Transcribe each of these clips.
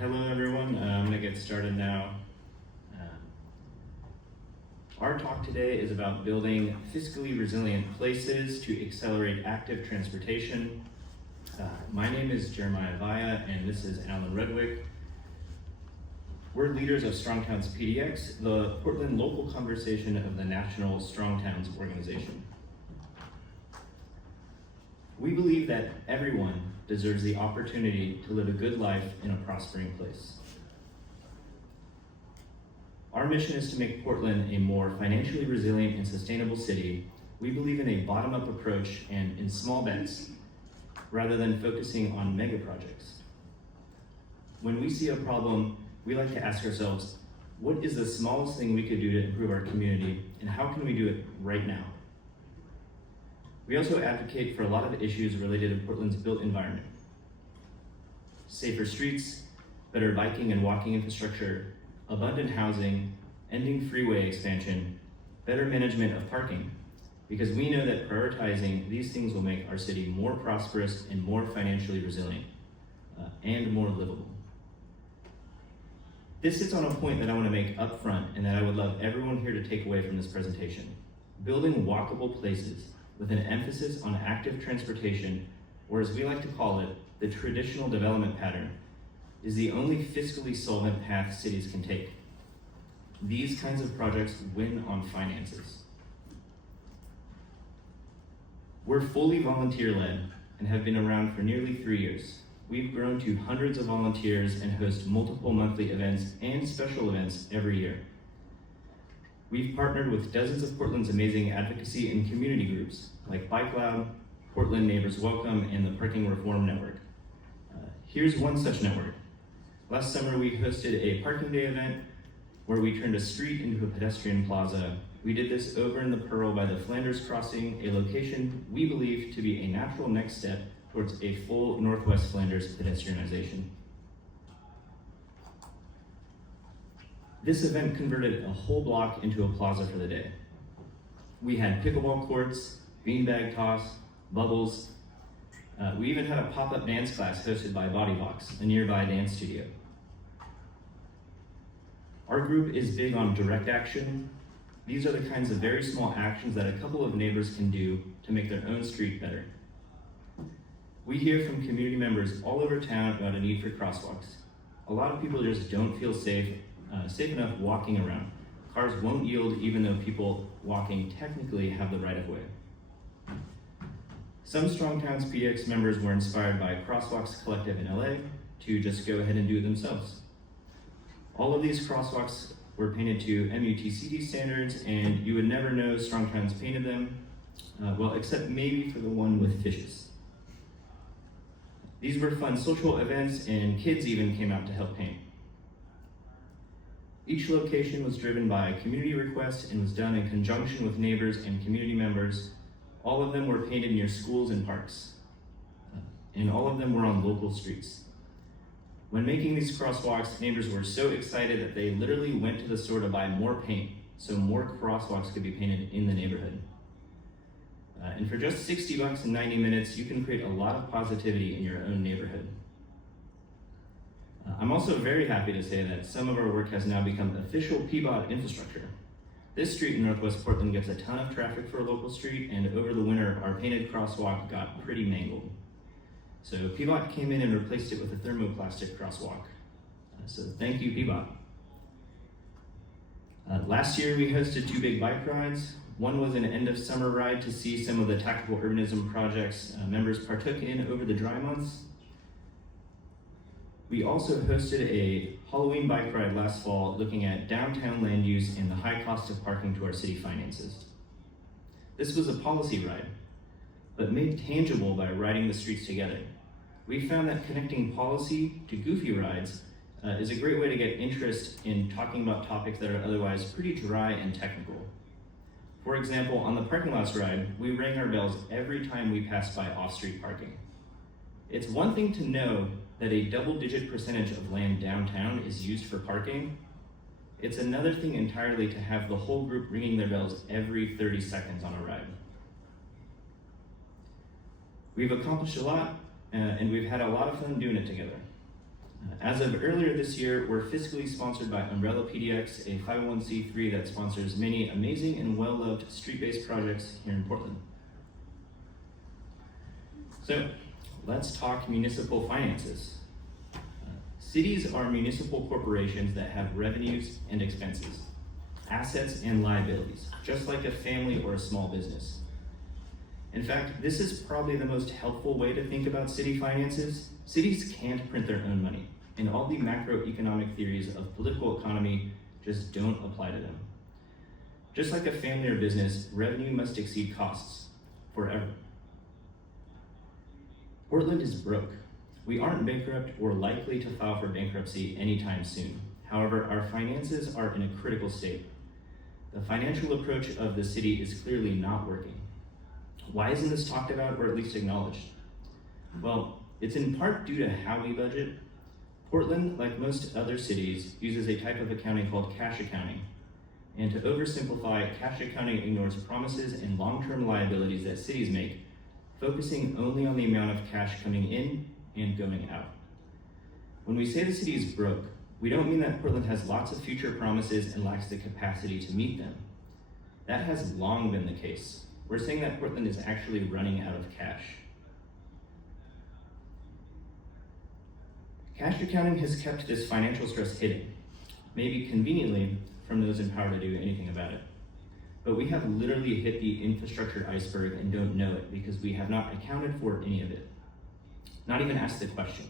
Hello everyone, I'm going to get started now. Our talk today is about building fiscally resilient places to accelerate active transportation. My name is Jeremiah Vaya and this is Allan Rudwick. We're leaders of Strong Towns PDX, the Portland local conversation of the National Strong Towns organization. We believe that everyone deserves the opportunity to live a good life in a prospering place. Our mission is to make Portland a more financially resilient and sustainable city. We believe in a bottom-up approach and in small bets, rather than focusing on mega projects. When we see a problem, we like to ask ourselves, what is the smallest thing we could do to improve our community, and how can we do it right now? We also advocate for a lot of issues related to Portland's built environment. Safer streets, better biking and walking infrastructure, abundant housing, ending freeway expansion, better management of parking, because we know that prioritizing these things will make our city more prosperous and more financially resilient, and more livable. This sits on a point that I want to make up front and that I would love everyone here to take away from this presentation. Building walkable places with an emphasis on active transportation, or as we like to call it, the traditional development pattern, is the only fiscally solvent path cities can take. These kinds of projects win on finances. We're fully volunteer-led and have been around for nearly 3 years. We've grown to hundreds of volunteers and host multiple monthly events and special events every year. We've partnered with dozens of Portland's amazing advocacy and community groups, like Bike Loud, Portland Neighbors Welcome, and the Parking Reform Network. Here's one such network. Last summer, we hosted a parking day event where we turned a street into a pedestrian plaza. We did this over in the Pearl by the Flanders Crossing, a location we believe to be a natural next step towards a full Northwest Flanders pedestrianization. This event converted a whole block into a plaza for the day. We had pickleball courts, beanbag toss, bubbles. We even had a pop-up dance class hosted by Bodybox, a nearby dance studio. Our group is big on direct action. These are the kinds of very small actions that a couple of neighbors can do to make their own street better. We hear from community members all over town about a need for crosswalks. A lot of people just don't feel safe enough walking around. Cars won't yield even though people walking technically have the right of way. Some Strong Towns PDX members were inspired by Crosswalks Collective in LA to just go ahead and do it themselves. All of these crosswalks were painted to MUTCD standards, and you would never know Strong Towns painted them, well, except maybe for the one with fishes. These were fun social events, and kids even came out to help paint. Each location was driven by community requests and was done in conjunction with neighbors and community members. All of them were painted near schools and parks, and all of them were on local streets. When making these crosswalks, neighbors were so excited that they literally went to the store to buy more paint so more crosswalks could be painted in the neighborhood. And for just $60 in 90 minutes, you can create a lot of positivity in your own neighborhood. I'm also very happy to say that some of our work has now become official PBOT infrastructure. This street in Northwest Portland gets a ton of traffic for a local street, and over the winter, our painted crosswalk got pretty mangled. So PBOT came in and replaced it with a thermoplastic crosswalk. So thank you, PBOT. Last year, we hosted 2 big bike rides. One was an end of summer ride to see some of the tactical urbanism projects members partook in over the dry months. We also hosted a Halloween bike ride last fall looking at downtown land use and the high cost of parking to our city finances. This was a policy ride, but made tangible by riding the streets together. We found that connecting policy to goofy rides is a great way to get interest in talking about topics that are otherwise pretty dry and technical. For example, on the parking lots ride, we rang our bells every time we passed by off-street parking. It's one thing to know that a double-digit percentage of land downtown is used for parking. It's another thing entirely to have the whole group ringing their bells every 30 seconds on a ride. We've accomplished a lot, and we've had a lot of fun doing it together. As of earlier this year, we're fiscally sponsored by Umbrella PDX, a 501c3 that sponsors many amazing and well-loved street-based projects here in Portland. So, let's talk municipal finances. Cities are municipal corporations that have revenues and expenses, assets and liabilities, just like a family or a small business. In fact, this is probably the most helpful way to think about city finances. Cities can't print their own money, and all the macroeconomic theories of political economy just don't apply to them. Just like a family or business, revenue must exceed costs forever. Portland is broke. We aren't bankrupt or likely to file for bankruptcy anytime soon. However, our finances are in a critical state. The financial approach of the city is clearly not working. Why isn't this talked about or at least acknowledged? Well, it's in part due to how we budget. Portland, like most other cities, uses a type of accounting called cash accounting. And to oversimplify, cash accounting ignores promises and long-term liabilities that cities make, focusing only on the amount of cash coming in and going out. When we say the city is broke, we don't mean that Portland has lots of future promises and lacks the capacity to meet them. That has long been the case. We're saying that Portland is actually running out of cash. Cash accounting has kept this financial stress hidden, maybe conveniently from those in power to do anything about it. But we have literally hit the infrastructure iceberg and don't know it because we have not accounted for any of it. Not even asked the question.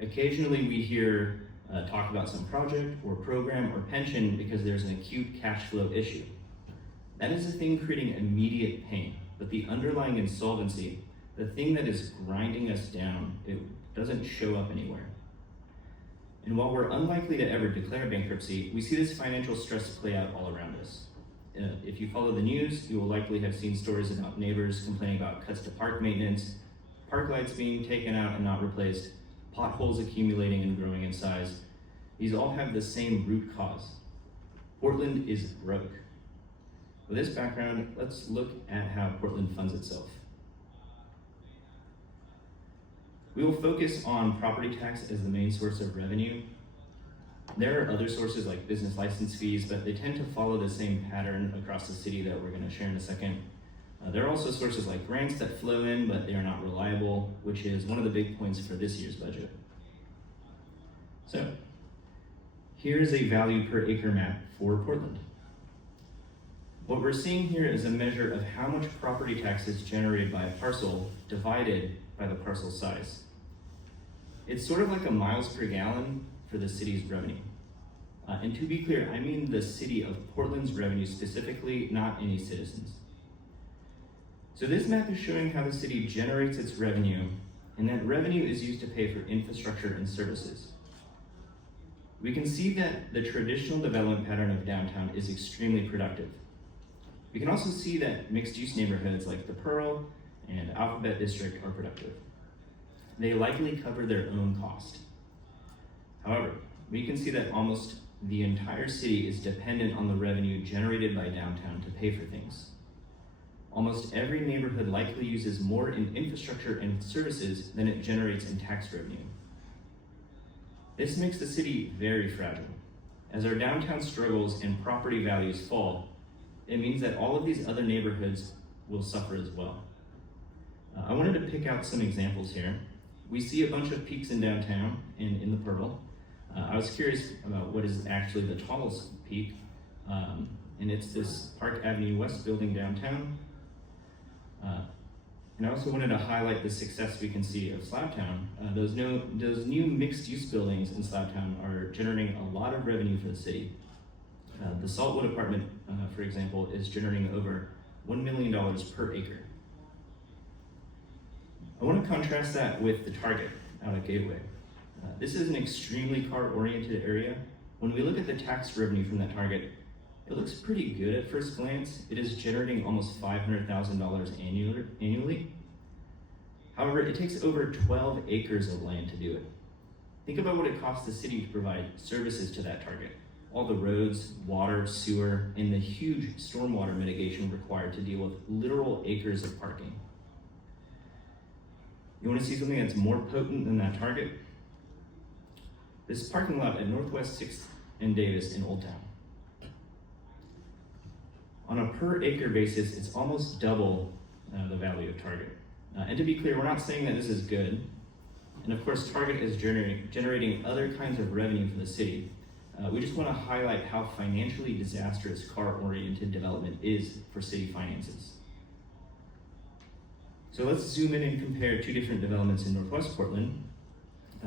Occasionally we hear talk about some project or program or pension because there's an acute cash flow issue. That is a thing creating immediate pain, but the underlying insolvency, the thing that is grinding us down, it doesn't show up anywhere. And while we're unlikely to ever declare bankruptcy, we see this financial stress play out all around us. If you follow the news, you will likely have seen stories about neighbors complaining about cuts to park maintenance, park lights being taken out and not replaced, potholes accumulating and growing in size. These all have the same root cause. Portland is broke. With this background, let's look at how Portland funds itself. We will focus on property tax as the main source of revenue. There are other sources like business license fees, but they tend to follow the same pattern across the city that we're going to share in a second. There are also sources like grants that flow in, but they are not reliable, which is one of the big points for this year's budget. So, here's a value per acre map for Portland. What we're seeing here is a measure of how much property tax is generated by a parcel divided by the parcel size. It's sort of like a miles per gallon for the city's revenue. And to be clear, I mean the city of Portland's revenue specifically, not any citizens. So this map is showing how the city generates its revenue, and that revenue is used to pay for infrastructure and services. We can see that the traditional development pattern of downtown is extremely productive. We can also see that mixed-use neighborhoods like the Pearl and Alphabet District are productive. They likely cover their own cost. However, we can see that almost the entire city is dependent on the revenue generated by downtown to pay for things. Almost every neighborhood likely uses more in infrastructure and services than it generates in tax revenue. This makes the city very fragile. As our downtown struggles and property values fall, it means that all of these other neighborhoods will suffer as well. I wanted to pick out some examples here. We see a bunch of peaks in downtown and in the Pearl. I was curious about what is actually the tallest peak, and it's this Park Avenue West building downtown. And I also wanted to highlight the success we can see of Slabtown. Those new mixed-use buildings in Slabtown are generating a lot of revenue for the city. The Saltwood apartment, for example, is generating over $1 million per acre. I want to contrast that with the Target out at Gateway. This is an extremely car-oriented area. When we look at the tax revenue from that Target, it looks pretty good at first glance. It is generating almost $500,000 annually. However, it takes over 12 acres of land to do it. Think about what it costs the city to provide services to that Target. All the roads, water, sewer, and the huge stormwater mitigation required to deal with literal acres of parking. You want to see something that's more potent than that Target? this parking lot at Northwest 6th and Davis in Old Town. On a per acre basis, it's almost double the value of Target. And to be clear, we're not saying that this is good. And of course, Target is generating other kinds of revenue for the city. We just want to highlight how financially disastrous car-oriented development is for city finances. So let's zoom in and compare two different developments in Northwest Portland.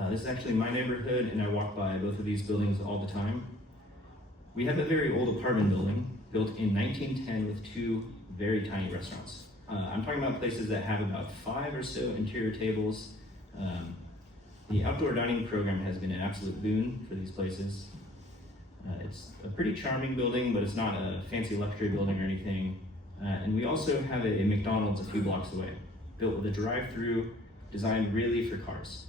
This is actually my neighborhood, and I walk by both of these buildings all the time. We have a very old apartment building built in 1910 with two very tiny restaurants. I'm talking about places that have about 5 or so interior tables. The outdoor dining program has been an absolute boon for these places. It's a pretty charming building, but it's not a fancy luxury building or anything. And we also have a McDonald's a few blocks away, built with a drive-through designed really for cars.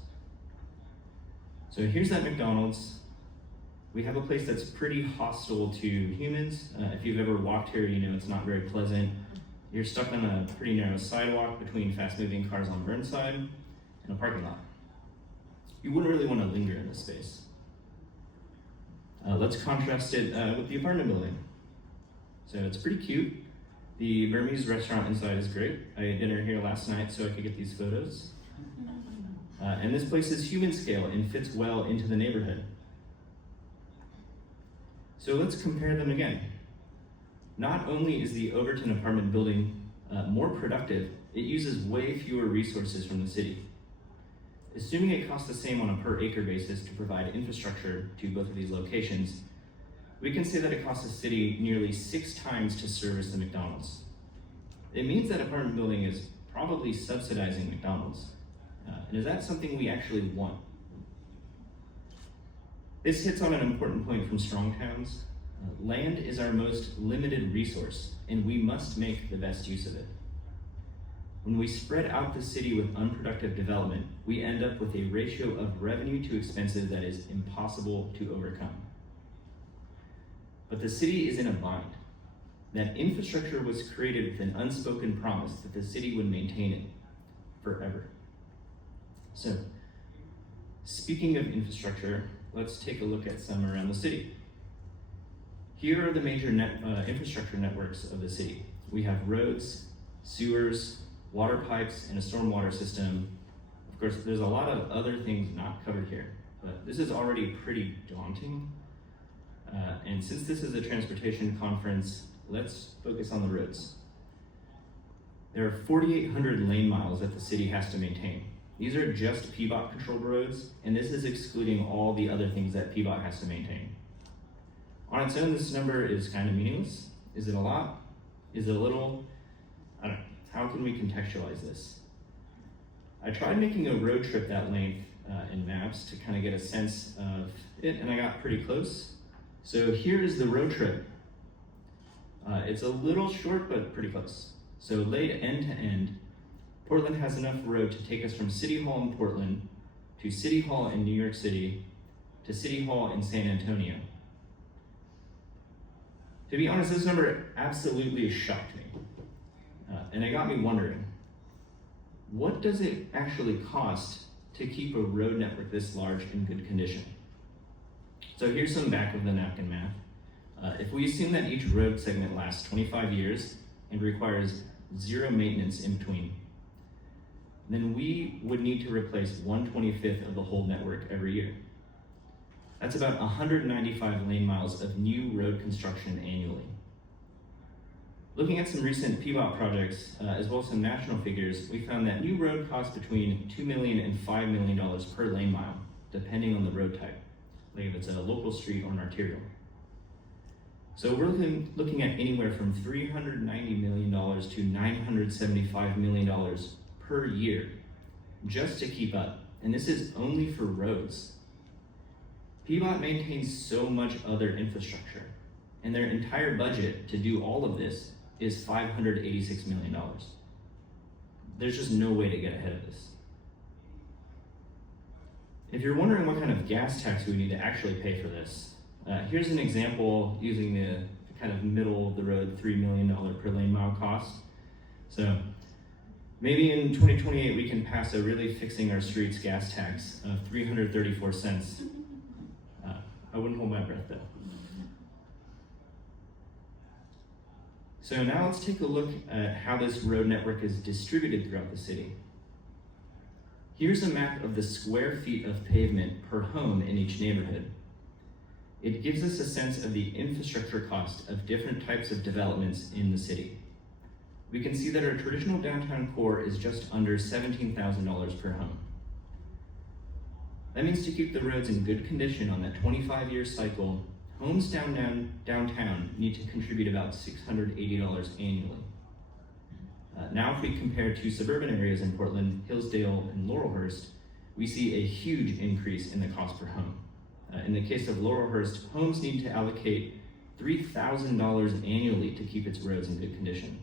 So here's that McDonald's. We have a place that's pretty hostile to humans. If you've ever walked here, you know it's not very pleasant. You're stuck on a pretty narrow sidewalk between fast-moving cars on Burnside and a parking lot. You wouldn't really want to linger in this space. Let's contrast it with the apartment building. So it's pretty cute. The Burmese restaurant inside is great. I ate dinner here last night so I could get these photos. And this place is human scale and fits well into the neighborhood. So let's compare them again. Not only is the Overton apartment building more productive, it uses way fewer resources from the city. Assuming it costs the same on a per acre basis to provide infrastructure to both of these locations, we can say that it costs the city nearly 6 times to service the McDonald's. It means that apartment building is probably subsidizing McDonald's. And is that something we actually want? This hits on an important point from Strong Towns. Land is our most limited resource, and we must make the best use of it. When we spread out the city with unproductive development, we end up with a ratio of revenue to expenses that is impossible to overcome. But the city is in a bind. That infrastructure was created with an unspoken promise that the city would maintain it forever. So, speaking of infrastructure, let's take a look at some around the city. Here are the major infrastructure networks of the city. We have roads, sewers, water pipes, and a stormwater system. Of course, there's a lot of other things not covered here, but this is already pretty daunting. And since this is a transportation conference, let's focus on the roads. There are 4,800 lane miles that the city has to maintain. These are just PBOT controlled roads, and this is excluding all the other things that PBOT has to maintain. On its own, this number is kind of meaningless. Is it a lot? Is it a little? I don't know. How can we contextualize this? I tried making a road trip that length in maps to kind of get a sense of it, and I got pretty close. So here is the road trip. It's a little short, but pretty close. So laid end to end, Portland has enough road to take us from City Hall in Portland to City Hall in New York City to City Hall in San Antonio. To be honest, this number absolutely shocked me. And it got me wondering, what does it actually cost to keep a road network this large in good condition? So here's some back of the napkin math. If we assume that each road segment lasts 25 years and requires 0 maintenance in between, then we would need to replace 1/25 of the whole network every year. That's about 195 lane miles of new road construction annually. Looking at some recent PBOT projects, as well as some national figures, we found that new road costs between $2 million and $5 million per lane mile, depending on the road type, like if it's a local street or an arterial. So we're looking at anywhere from $390 million to $975 million per year just to keep up, and this is only for roads. PBOT maintains so much other infrastructure, and their entire budget to do all of this is $586 million. There's just no way to get ahead of this. If you're wondering what kind of gas tax we need to actually pay for this, here's an example using the kind of middle of the road $3 million per lane mile cost. So maybe in 2028 we can pass a really fixing our streets gas tax of 334 cents I wouldn't hold my breath though. So now let's take a look at how this road network is distributed throughout the city. Here's a map of the square feet of pavement per home in each neighborhood. It gives us a sense of the infrastructure cost of different types of developments in the city. We can see that our traditional downtown core is just under $17,000 per home. That means to keep the roads in good condition on that 25-year cycle, homes downtown need to contribute about $680 annually. Now if we compare to suburban areas in Portland, Hillsdale, and Laurelhurst, we see a huge increase in the cost per home. In the case of Laurelhurst, homes need to allocate $3,000 annually to keep its roads in good condition.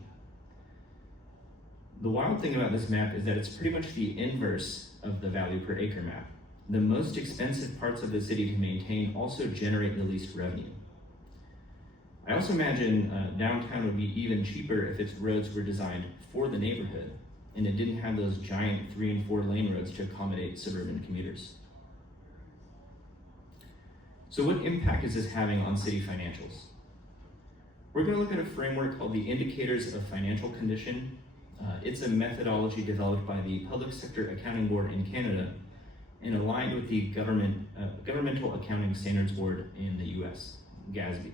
The wild thing about this map is that it's pretty much the inverse of the value per acre map. The most expensive parts of the city to maintain also generate the least revenue. I also imagine downtown would be even cheaper if its roads were designed for the neighborhood and it didn't have those giant 3 and 4 lane roads to accommodate suburban commuters. So what impact is this having on city financials? We're going to look at a framework called the Indicators of Financial Condition. It's a methodology developed by the Public Sector Accounting Board in Canada and aligned with the Governmental Accounting Standards Board in the US, GASB.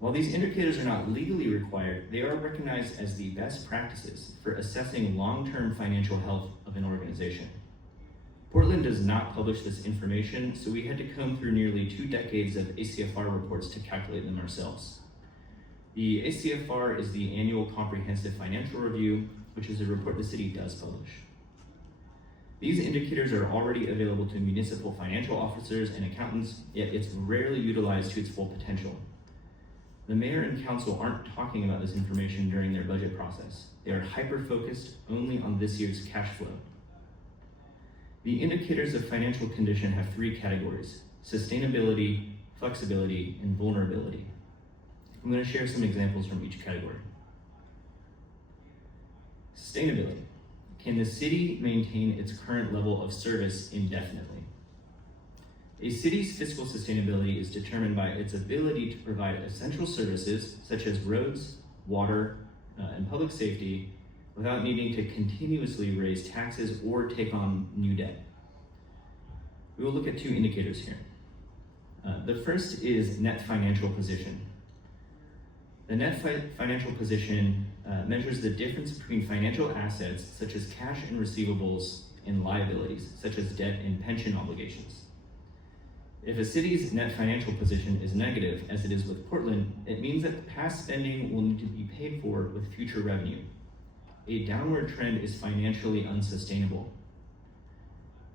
While these indicators are not legally required, they are recognized as the best practices for assessing long-term financial health of an organization. Portland does not publish this information, so we had to comb through nearly 2 decades of ACFR reports to calculate them ourselves. The ACFR is the Annual Comprehensive Financial Review, which is a report the city does publish. These indicators are already available to municipal financial officers and accountants, yet it's rarely utilized to its full potential. The mayor and council aren't talking about this information during their budget process. They are hyper-focused only on this year's cash flow. The indicators of financial condition have 3 categories: sustainability, flexibility, and vulnerability. I'm going to share some examples from each category. Sustainability. Can the city maintain its current level of service indefinitely? A city's fiscal sustainability is determined by its ability to provide essential services such as roads, water, and public safety without needing to continuously raise taxes or take on new debt. We will look at 2 indicators here. The first is net financial position. The net financial position measures the difference between financial assets such as cash and receivables and liabilities such as debt and pension obligations. If a city's net financial position is negative, as it is with Portland, it means that the past spending will need to be paid for with future revenue. A downward trend is financially unsustainable.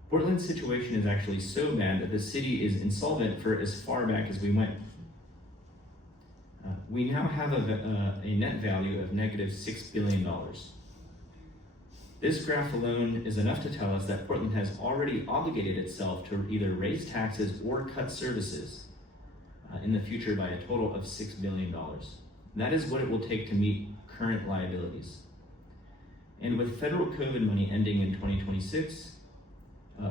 Portland's situation is actually so bad that the city is insolvent for as far back as we went. We now have a net value of negative $6 billion. This graph alone is enough to tell us that Portland has already obligated itself to either raise taxes or cut services in the future by a total of $6 billion. That is what it will take to meet current liabilities. And with federal COVID money ending in 2026,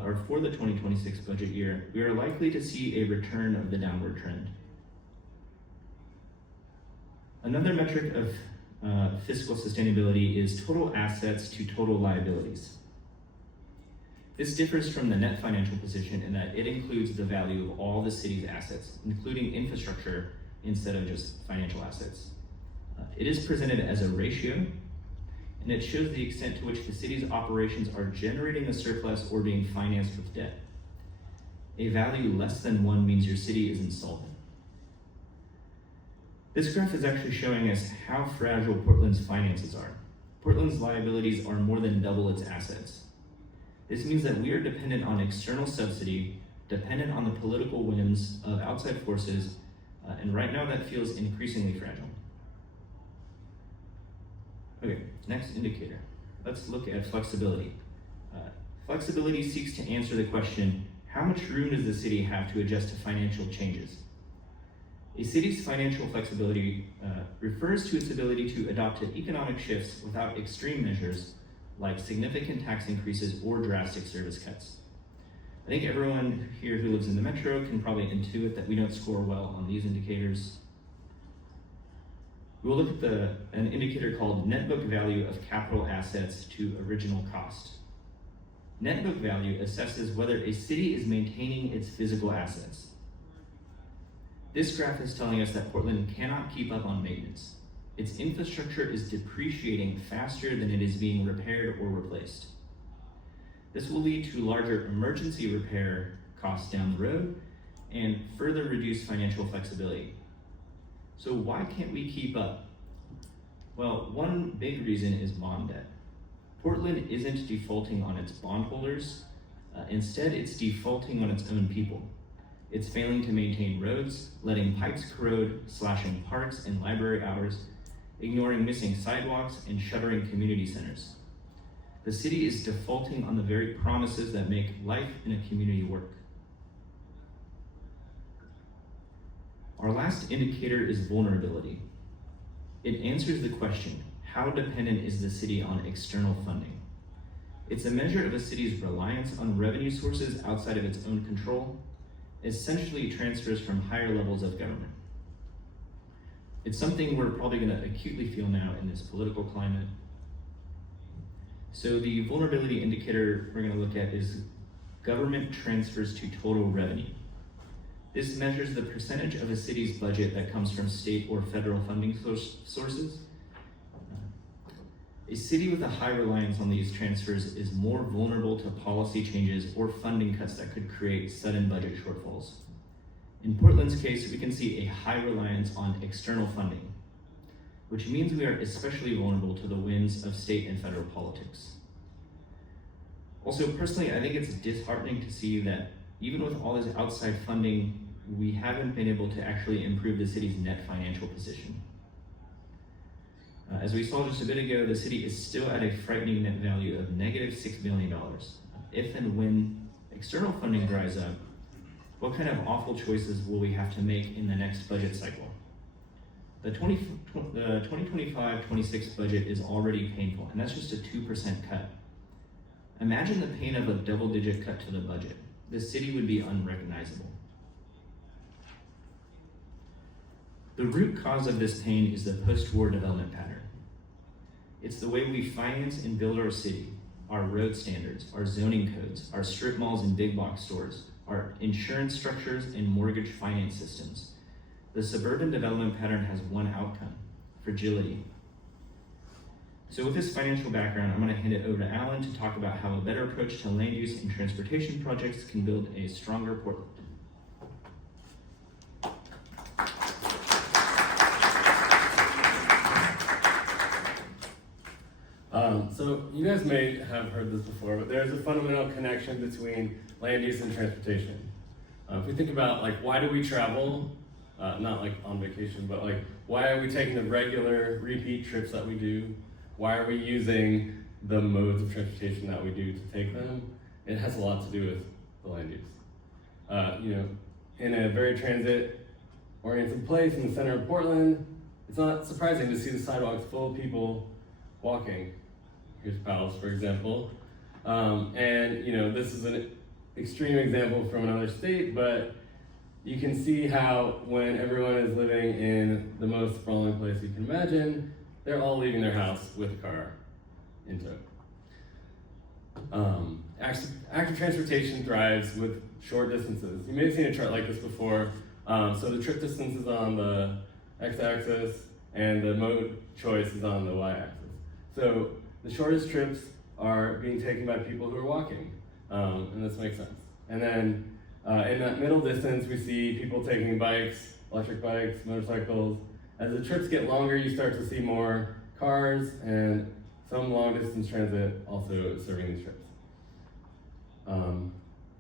or for the 2026 budget year, we are likely to see a return of the downward trend. Another metric of fiscal sustainability is total assets to total liabilities. This differs from the net financial position in that it includes the value of all the city's assets, including infrastructure, instead of just financial assets. It is presented as a ratio, and it shows the extent to which the city's operations are generating a surplus or being financed with debt. A value less than 1 means your city is insolvent. This graph is actually showing us how fragile Portland's finances are. Portland's liabilities are more than double its assets. This means that we are dependent on external subsidy, dependent on the political whims of outside forces, and right now that feels increasingly fragile. Okay, next indicator. Let's look at flexibility. Flexibility seeks to answer the question, how much room does the city have to adjust to financial changes? A city's financial flexibility refers to its ability to adapt to economic shifts without extreme measures like significant tax increases or drastic service cuts. think everyone here who lives in the metro can probably intuit that we don't score well on these indicators. We will look at an indicator called net book value of capital assets to original cost. Net book value assesses whether a city is maintaining its physical assets. This graph is telling us that Portland cannot keep up on maintenance. Its infrastructure is depreciating faster than it is being repaired or replaced. This will lead to larger emergency repair costs down the road and further reduce financial flexibility. So why can't we keep up? Well, one big reason is bond debt. Portland isn't defaulting on its bondholders. Instead, it's defaulting on its own people. It's failing to maintain roads, letting pipes corrode, slashing parks and library hours, ignoring missing sidewalks, and shuttering community centers. The city is defaulting on the very promises that make life in a community work. Our last indicator is vulnerability. It answers the question, how dependent is the city on external funding? It's a measure of a city's reliance on revenue sources outside of its own control, essentially transfers from higher levels of government. It's something we're probably going to acutely feel now in this political climate. So the vulnerability indicator we're going to look at is government transfers to total revenue. This measures the percentage of a city's budget that comes from state or federal funding sources. A city with a high reliance on these transfers is more vulnerable to policy changes or funding cuts that could create sudden budget shortfalls. In Portland's case, we can see a high reliance on external funding, which means we are especially vulnerable to the winds of state and federal politics. Also, personally, I think it's disheartening to see that even with all this outside funding, we haven't been able to actually improve the city's net financial position. As we saw just a bit ago, the city is still at a frightening net value of negative $6 million. If and when external funding dries up, what kind of awful choices will we have to make in the next budget cycle? The 2025-26 budget is already painful, and that's just a 2% cut. Imagine the pain of a double-digit cut to the budget. The city would be unrecognizable. The root cause of this pain is the post-war development pattern. It's the way we finance and build our city, our road standards, our zoning codes, our strip malls and big box stores, our insurance structures and mortgage finance systems. The suburban development pattern has one outcome: fragility. So with this financial background, I'm going to hand it over to Allan to talk about how a better approach to land use and transportation projects can build a stronger Portland. So you guys may have heard this before, but there's a fundamental connection between land use and transportation. If we think about why do we travel, not on vacation, but why are we taking the regular repeat trips that we do? Why are we using the modes of transportation that we do to take them? It has a lot to do with the land use. In a very transit-oriented place in the center of Portland, it's not surprising to see the sidewalks full of people walking. Here's Palace, for example. This is an extreme example from another state, but you can see how when everyone is living in the most sprawling place you can imagine, they're all leaving their house with a car into it. Active transportation thrives with short distances. You may have seen a chart like this before. So the trip distance is on the x-axis and the mode choice is on the y-axis. So the shortest trips are being taken by people who are walking, and this makes sense. And then in that middle distance, we see people taking bikes, electric bikes, motorcycles. As the trips get longer, you start to see more cars and some long distance transit also serving these trips.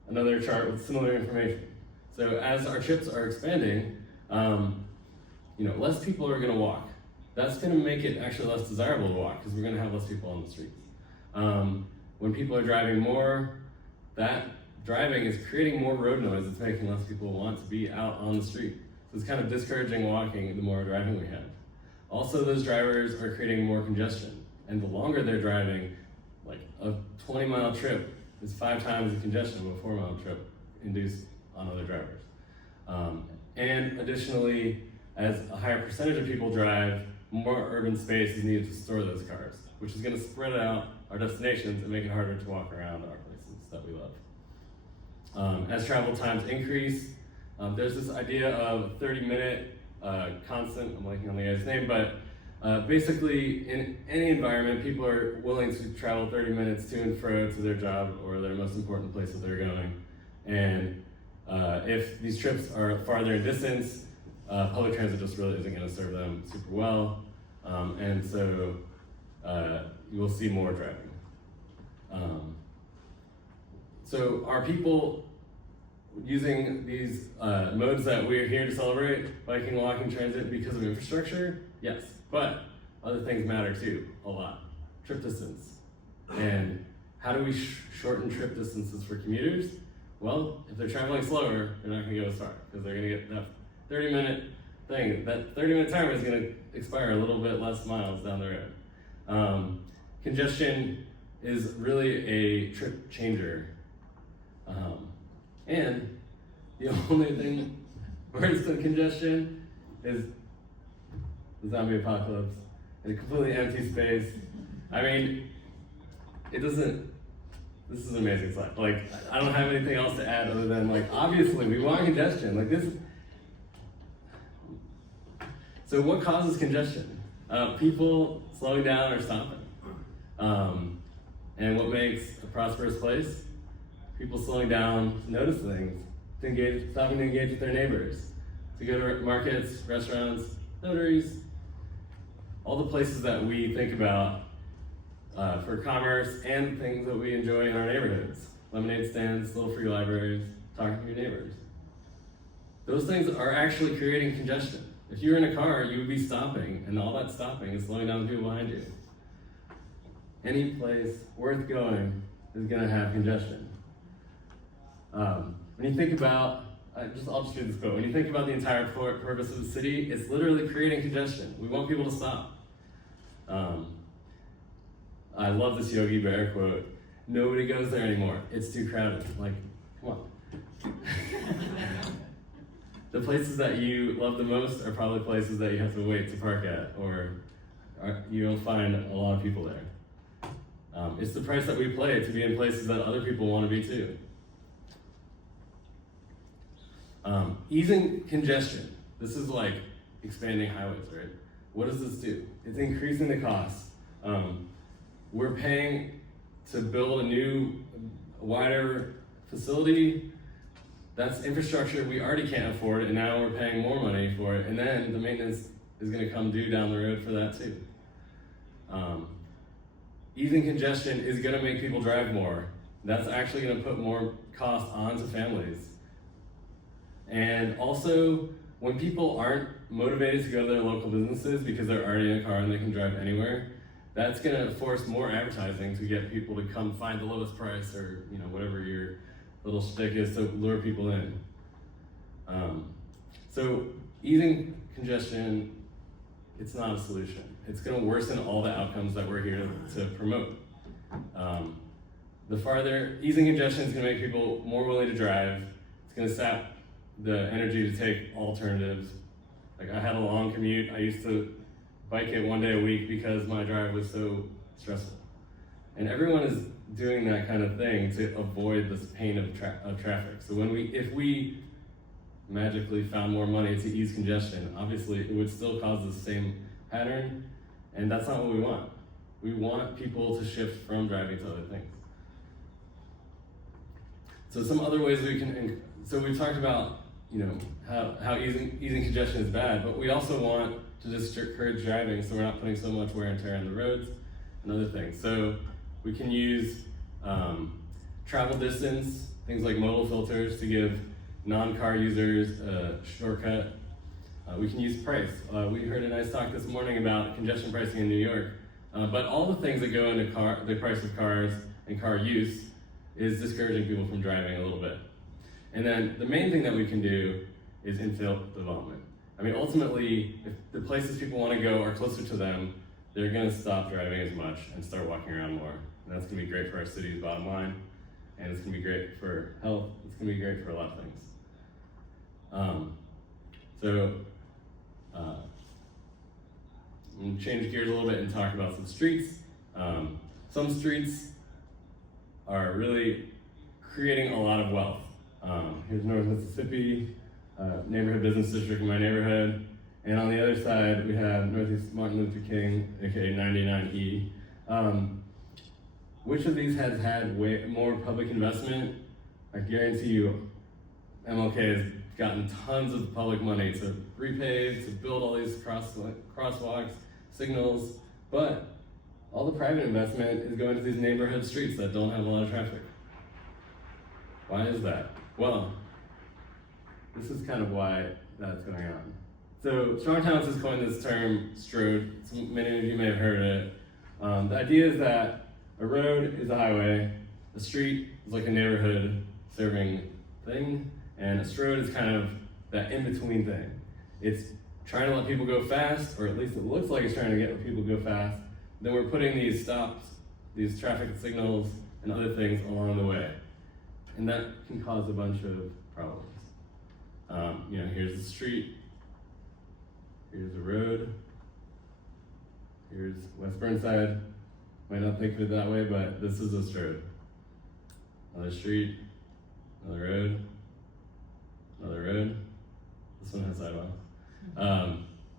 Another chart with similar information. So as our trips are expanding, less people are going to walk. That's going to make it actually less desirable to walk because we're going to have less people on the streets. When people are driving more, that driving is creating more road noise. It's making less people want to be out on the street. So it's kind of discouraging walking the more driving we have. Also, those drivers are creating more congestion. And the longer they're driving, like a 20-mile trip, is 5 times the congestion of a 4-mile trip induced on other drivers. And additionally, as a higher percentage of people drive, more urban space is needed to store those cars, which is going to spread out our destinations and make it harder to walk around our places that we love. As travel times increase, there's this idea of 30-minute constant, I'm blanking on the guy's name, but basically in any environment, people are willing to travel 30 minutes to and fro to their job or their most important place that they're going. And if these trips are farther in distance, public transit just really isn't going to serve them super well, and so you will see more driving. So are people using these modes that we're here to celebrate, biking, walking, transit, because of infrastructure? Yes, but other things matter too, a lot. Trip distance. And how do we shorten trip distances for commuters? Well, if they're traveling slower, they're not gonna go as far, because they're gonna get that 30-minute thing. That 30-minute timer is gonna expire a little bit less miles down the road. Congestion is really a trip changer. And the only thing worse than congestion is the zombie apocalypse in a completely empty space. I mean, this is an amazing slide. Like, I don't have anything else to add other than, like, obviously we want congestion. Like this. So what causes congestion? People slowing down or stopping. And what makes a prosperous place? People slowing down to notice things, to engage, stopping to engage with their neighbors, to go to markets, restaurants, notaries, all the places that we think about for commerce and things that we enjoy in our neighborhoods. Lemonade stands, little free libraries, talking to your neighbors. Those things are actually creating congestion. If you were in a car, you would be stopping, and all that stopping is slowing down the people behind you. Any place worth going is gonna have congestion. When you think about, I'll just read this quote. When you think about the entire purpose of the city, it's literally creating congestion. We want people to stop. I love this Yogi Bear quote. Nobody goes there anymore. It's too crowded. Like, come on. The places that you love the most are probably places that you have to wait to park at, or you don't find a lot of people there. It's the price that we pay to be in places that other people want to be too. Easing congestion. This is like expanding highways, right? What does this do? It's increasing the cost. We're paying to build a new, wider facility. That's infrastructure we already can't afford, and now we're paying more money for it, and then the maintenance is going to come due down the road for that too. Easing congestion is going to make people drive more. That's actually going to put more cost onto families. And also, when people aren't motivated to go to their local businesses because they're already in a car and they can drive anywhere, that's going to force more advertising to get people to come find the lowest price, or whatever your little shtick is to lure people in. So easing congestion, it's not a solution. It's going to worsen all the outcomes that we're here to promote. Easing congestion is going to make people more willing to drive. It's going to sap the energy to take alternatives. Like, I had a long commute. I used to bike it one day a week because my drive was so stressful. And everyone is doing that kind of thing to avoid this pain of traffic. So if we magically found more money to ease congestion, obviously it would still cause the same pattern, and that's not what we want. We want people to shift from driving to other things. So some other ways we can, so we've talked about how easing congestion is bad, but we also want to discourage driving so we're not putting so much wear and tear on the roads and other things. So we can use travel distance, things like modal filters to give non-car users a shortcut. We can use price. We heard a nice talk this morning about congestion pricing in New York, but all the things that go into the price of cars and car use is discouraging people from driving a little bit. And then the main thing that we can do is infill development. I mean, ultimately, if the places people want to go are closer to them, they're going to stop driving as much and start walking around more. And that's going to be great for our city's bottom line. and it's gonna be great for health, it's gonna be great for a lot of things. I'm gonna change gears a little bit and talk about some streets. Some streets are really creating a lot of wealth. Here's North Mississippi, neighborhood business district in my neighborhood. And on the other side, we have Northeast Martin Luther King, aka 99E. Which of these has had way more public investment? I guarantee you, MLK has gotten tons of public money to repave, to build all these crosswalks, signals, but all the private investment is going to these neighborhood streets that don't have a lot of traffic. Why is that? Well, this is kind of why that's going on. So Strong Towns has coined this term, strode. Many of you may have heard it. The idea is that a road is a highway, a street is like a neighborhood serving thing, and a strode is kind of that in-between thing. It's trying to let people go fast, or at least it looks like it's trying to get people to go fast. Then we're putting these stops, these traffic signals, and other things along the way. And that can cause a bunch of problems. Here's the street, here's the road, here's West Burnside. Might not think of it that way, but this is a strode. Another street, another road, another road. This one has sidewalks.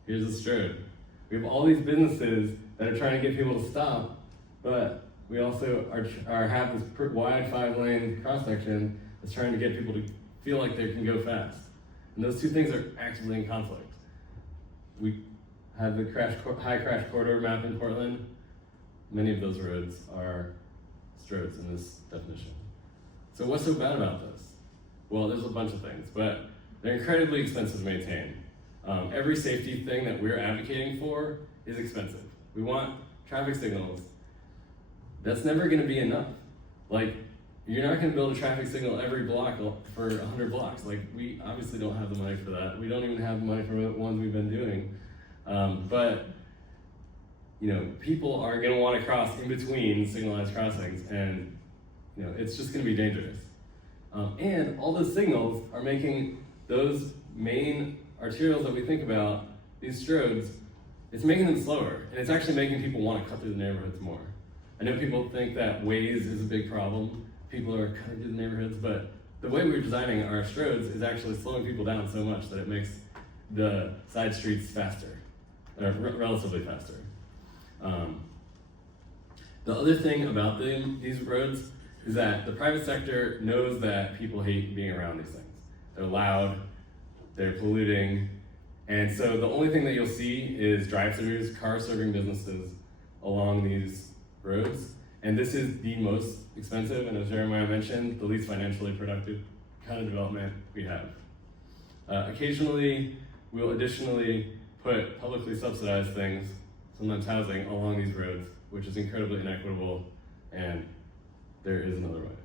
Here's a strode. We have all these businesses that are trying to get people to stop, but we also have this wide 5-lane cross-section that's trying to get people to feel like they can go fast. And those two things are actively in conflict. We have the high crash corridor map in Portland. Many of those roads are stroads in this definition. So what's so bad about this? Well, there's a bunch of things, but they're incredibly expensive to maintain. Every safety thing that we're advocating for is expensive. We want traffic signals. That's never gonna be enough. Like, you're not gonna build a traffic signal every block for 100 blocks. Like, we obviously don't have the money for that. We don't even have the money for the ones we've been doing. But people are gonna wanna cross in between signalized crossings, and it's just gonna be dangerous. And all those signals are making those main arterials that we think about, these stroads, it's making them slower, and it's actually making people wanna cut through the neighborhoods more. I know people think that Waze is a big problem. People are cutting through the neighborhoods, but the way we're designing our stroads is actually slowing people down so much that it makes the side streets faster, or relatively faster. The other thing about these roads is that the private sector knows that people hate being around these things. They're loud, they're polluting, and so the only thing that you'll see is drive-thrus, car-serving businesses along these roads. And this is the most expensive, and as Jeremiah mentioned, the least financially productive kind of development we have. Occasionally, we'll additionally put publicly subsidized things, sometimes housing, along these roads, which is incredibly inequitable, and there is another way.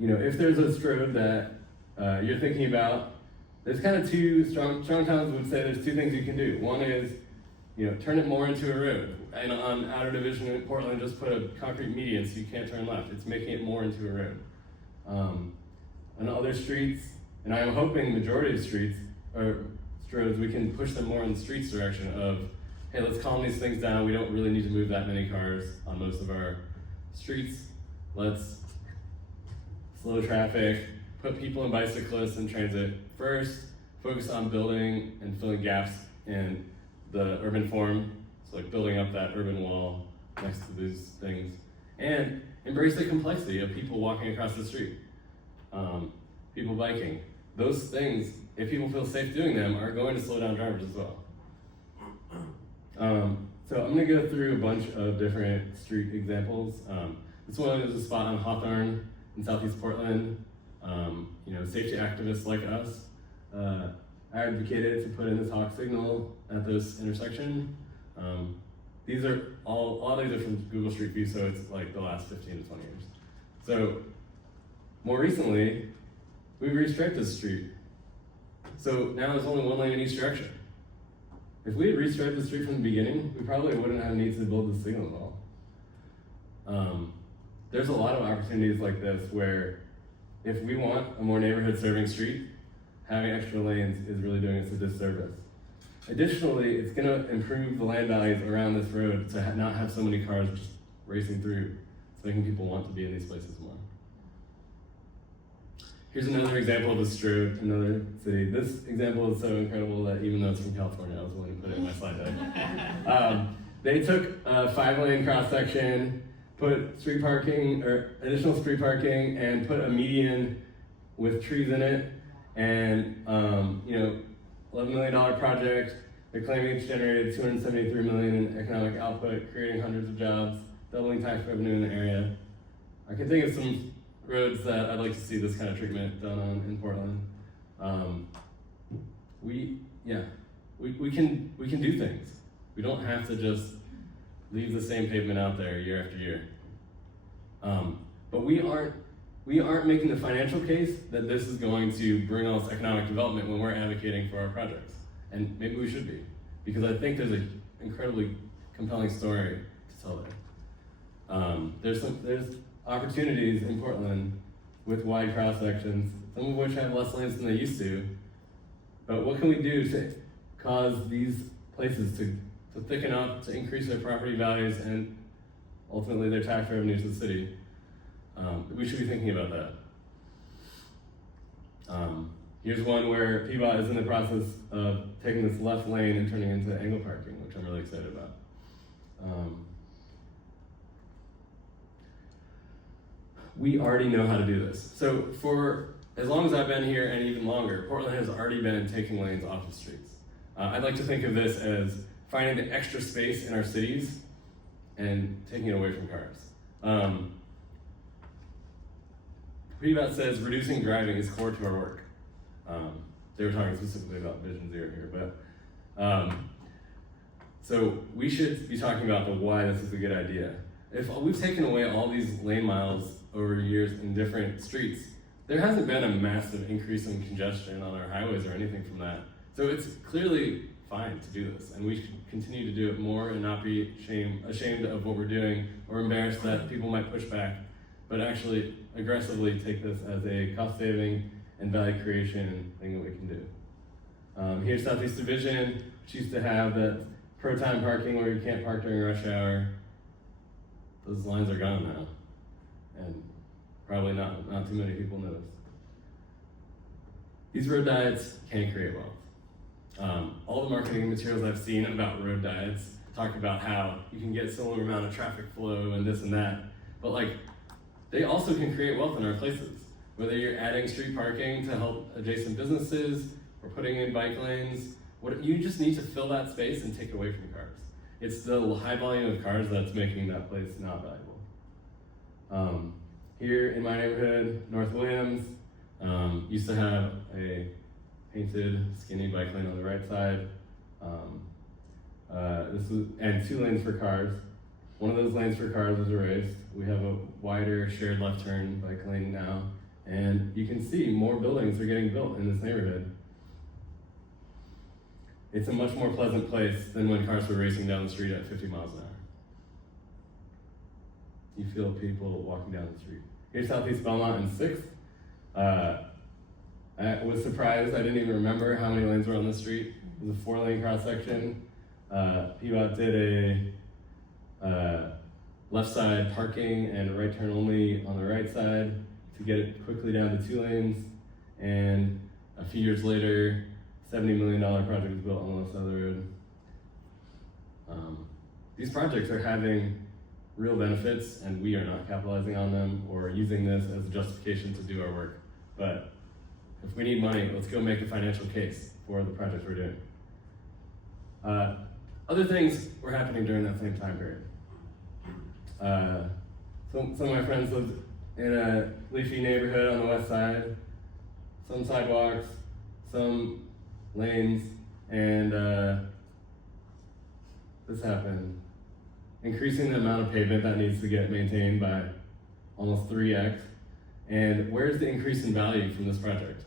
If there's a strode that you're thinking about, there's kind of strong towns would say there's two things you can do. One is, turn it more into a road. And on Outer Division in Portland, just put a concrete median so you can't turn left. It's making it more into a road. On other streets, and I'm hoping majority of streets or stroads, we can push them more in the streets direction of, hey, let's calm these things down. We don't really need to move that many cars on most of our streets. Let's slow traffic, put people and bicyclists in transit first, focus on building and filling gaps in the urban form, so like building up that urban wall next to these things, and embrace the complexity of people walking across the street, people biking. Those things, if people feel safe doing them, are going to slow down drivers as well. So I'm gonna go through a bunch of different street examples. This one is a spot on Hawthorne in Southeast Portland. Safety activists like us advocated to put in this hawk signal at this intersection. A lot of these are from Google Street View, so it's like the last 15 to 20 years. So more recently, we restriped this street. So now there's only one lane in each direction. If we had restriped the street from the beginning, we probably wouldn't have needed to build this signal at all. there's a lot of opportunities like this where if we want a more neighborhood serving street, having extra lanes is really doing us a disservice. Additionally, it's going to improve the land values around this road to not have so many cars just racing through. It's making people want to be in these places more. Here's another example of a stroke, another city. This example is so incredible that even though it's from California, I was willing to put it in my slide deck. They took a 5-lane cross section, put street parking or additional street parking, and put a median with trees in it, and $11 million project. They're claiming it's generated $273 million in economic output, creating hundreds of jobs, doubling tax revenue in the area. I can think of some roads that I'd like to see this kind of treatment done on in Portland. We can do things. We don't have to just leave the same pavement out there year after year. But we aren't making the financial case that this is going to bring us economic development when we're advocating for our projects. And maybe we should be, because I think there's an incredibly compelling story to tell there. There's opportunities in Portland with wide cross sections, some of which have less lanes than they used to. But what can we do to cause these places to thicken up, to increase their property values and ultimately their tax revenues to the city? We should be thinking about that. Here's one where PBOT is in the process of taking this left lane and turning into angle parking, which I'm really excited about. We already know how to do this. So for as long as I've been here and even longer, Portland has already been taking lanes off the streets. I'd like to think of this as finding the extra space in our cities and taking it away from cars. PBOT says reducing driving is core to our work. They were talking specifically about Vision Zero here, but so we should be talking about the why this is a good idea. If we've taken away all these lane miles over years in different streets, there hasn't been a massive increase in congestion on our highways or anything from that. So it's clearly fine to do this, and we should continue to do it more and not be ashamed of what we're doing or embarrassed that people might push back, but actually aggressively take this as a cost saving and value creation thing that we can do. Here's Southeast Division, which used to have the pro-time parking where you can't park during rush hour. Those lines are gone now, and probably not too many people notice. These road diets can create wealth. All the marketing materials I've seen about road diets talk about how you can get similar amount of traffic flow and this and that, but they also can create wealth in our places. Whether you're adding street parking to help adjacent businesses or putting in bike lanes, you just need to fill that space and take away from cars. It's the high volume of cars that's making that place not valuable. Here in my neighborhood, North Williams, used to have a painted skinny bike lane on the right side. And 2 lanes for cars. One of those lanes for cars was erased. We have a wider shared left turn bike lane now. And you can see more buildings are getting built in this neighborhood. It's a much more pleasant place than when cars were racing down the street at 50 miles an hour. You feel people walking down the street. Here's Southeast Belmont in 6th. I was surprised, I didn't even remember how many lanes were on the street. It was a 4-lane cross section. PBOT did a left side parking and a right turn only on the right side to get it quickly down to 2 lanes. And a few years later, $70 million project was built on the left side of the road. These projects are having real benefits, and we are not capitalizing on them or using this as a justification to do our work. But if we need money, let's go make a financial case for the projects we're doing. Other things were happening during that same time period. Some of my friends lived in a leafy neighborhood on the west side, some sidewalks, some lanes, and this happened. Increasing the amount of pavement that needs to get maintained by almost 3x. And where's the increase in value from this project?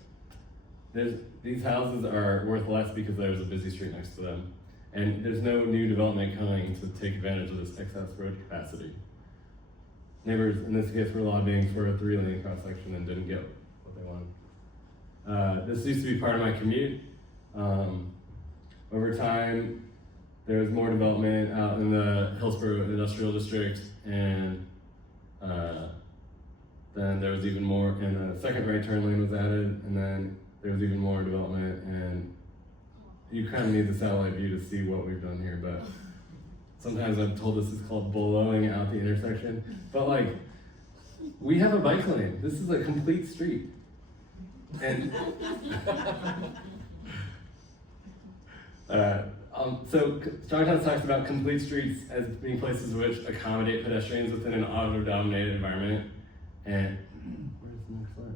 These houses are worth less because there's a busy street next to them. And there's no new development coming to take advantage of this excess road capacity. neighbors, in this case, were lobbying for a 3-lane cross-section and didn't get what they wanted. This used to be part of my commute. Over time, there was more development out in the Hillsborough Industrial District, and then there was even more, and a second right turn lane was added, and then there was even more development, and you kind of need the satellite view to see what we've done here, but sometimes I'm told this is called blowing out the intersection, but like, we have a bike lane. This is a complete street. And so Strong Towns talks about complete streets as being places which accommodate pedestrians within an auto-dominated environment. And where's the next slide?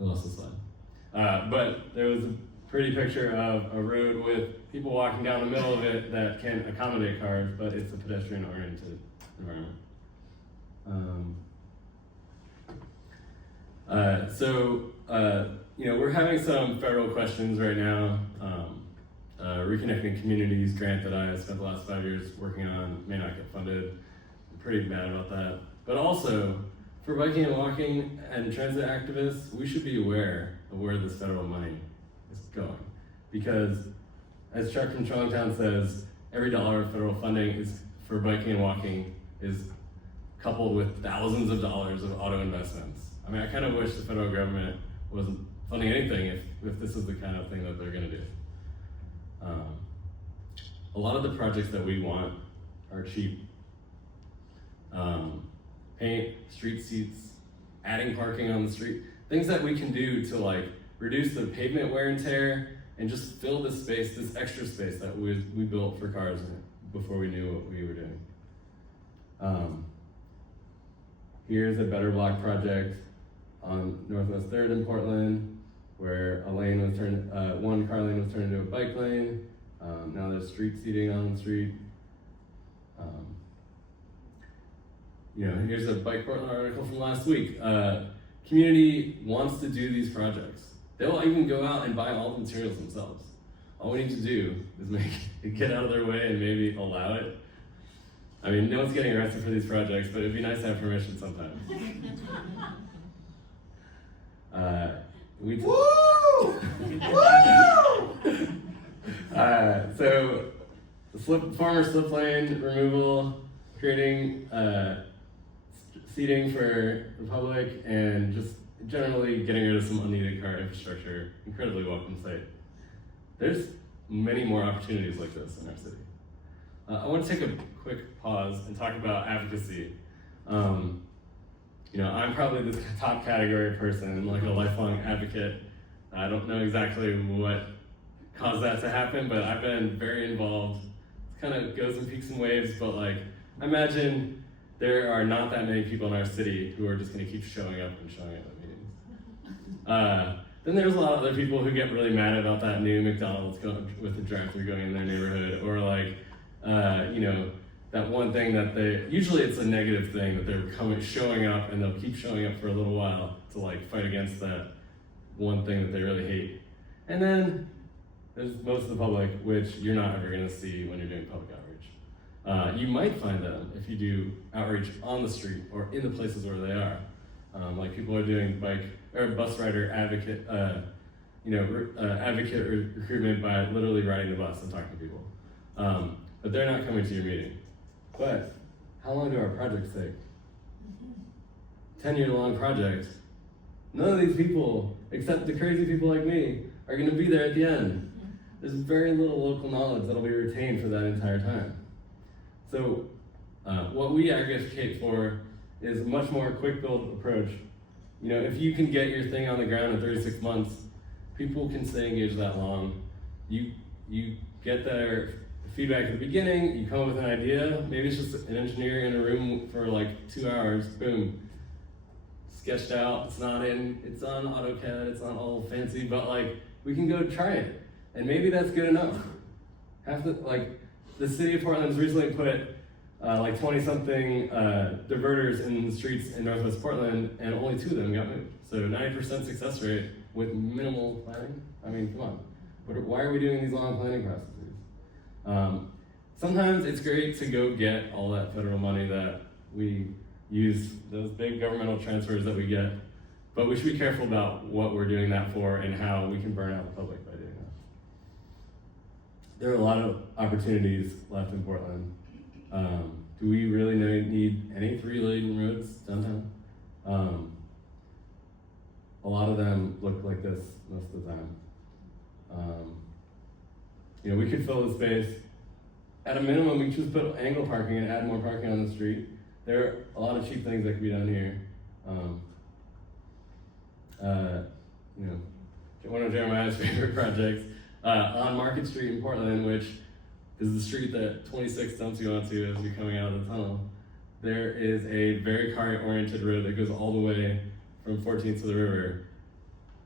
I lost the slide. But there was a pretty picture of a road with people walking down the middle of it that can accommodate cars, but it's a pedestrian-oriented environment. We're having some federal questions right now. Reconnecting Communities grant that I spent the last 5 years working on may not get funded. I'm pretty mad about that. But also, for biking and walking and transit activists, we should be aware of where this federal money is going. Because, as Chuck from Strong Town says, every dollar of federal funding is for biking and walking is coupled with thousands of dollars of auto investments. I mean, I kind of wish the federal government wasn't funding anything if this is the kind of thing that they're gonna do. A lot of the projects that we want are cheap. Paint, street seats, adding parking on the street, things that we can do to like reduce the pavement wear and tear and just fill this space, this extra space that we built for cars before we knew what we were doing. Here's a better block project on Northwest 3rd in Portland, where a lane was turned, one car lane was turned into a bike lane. Now there's street seating on the street. Here's a Bike Portland article from last week. Community wants to do these projects. They'll even go out and buy all the materials themselves. All we need to do is get out of their way and maybe allow it. I mean, no one's getting arrested for these projects, but it'd be nice to have permission sometimes. Woo! So, the farmer slip lane removal, creating seating for the public, and just generally getting rid of some unneeded car infrastructure. Incredibly welcome site. There's many more opportunities like this in our city. I want to take a quick pause and talk about advocacy. I'm probably the top category person. I'm like a lifelong advocate. I don't know exactly what caused that to happen, but I've been very involved. It kind of goes in peaks and waves, but like, I imagine there are not that many people in our city who are just going to keep showing up and showing up at meetings. Then there's a lot of other people who get really mad about that new McDonald's with the drive-thru going in their neighborhood, or like, that one thing that usually it's a negative thing that they're showing up, and they'll keep showing up for a little while to like fight against that one thing that they really hate. And then there's most of the public, which you're not ever gonna see when you're doing public outreach. You might find them if you do outreach on the street or in the places where they are. Like people are doing bus rider advocate, advocate recruitment by literally riding the bus and talking to people. But they're not coming to your meeting. But how long do our projects take? 10-year-long projects. None of these people, except the crazy people like me, are gonna be there at the end. There's very little local knowledge that'll be retained for that entire time. So what we advocate for is a much more quick build approach. If you can get your thing on the ground in 36 months, people can stay engaged that long. You get their feedback at the beginning, you come up with an idea, maybe it's just an engineer in a room for like 2 hours, boom, sketched out, it's on AutoCAD, it's not all fancy, but like, we can go try it. And maybe that's good enough. The city of Portland's recently put like 20-something diverters in the streets in Northwest Portland, and only 2 of them got moved. So 90% success rate with minimal planning. I mean, come on. Why are we doing these long planning processes? sometimes it's great to go get all that federal money that we use, those big governmental transfers that we get, but we should be careful about what we're doing that for and how we can burn out the public by doing that. There are a lot of opportunities left in Portland. Do we really need any 3-lane roads downtown? A lot of them look like this most of the time. We could fill the space. At a minimum, we could just put angle parking and add more parking on the street. There are a lot of cheap things that could be done here. One of Jeremiah's favorite projects, on Market Street in Portland, which is the street that 26 dumps you onto as you're coming out of the tunnel. There is a very car-oriented road that goes all the way from 14th to the river,